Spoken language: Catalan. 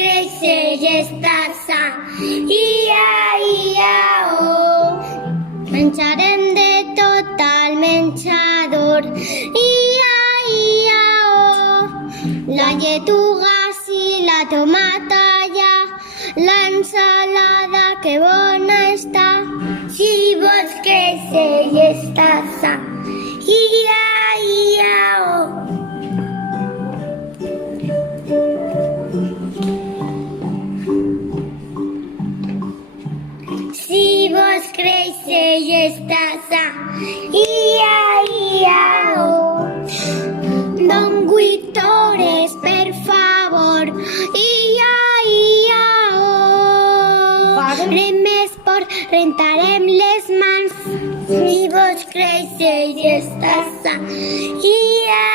créixer i estar sa. Ia-ia-o. Menjarem de tot al menjador. Ia-ia-o. La lletuga sí, la tomata ja, l'ensalada que bona està. Si vols créixer i estar sa. Ia-ia-o. Si vols créixer i estar sa. Ia-ia-o. Don 8 hores, per favor. Ia-ia-o. Farem esport, rentarem les mans. Si vols créixer i estar sa. Ia-ia-o.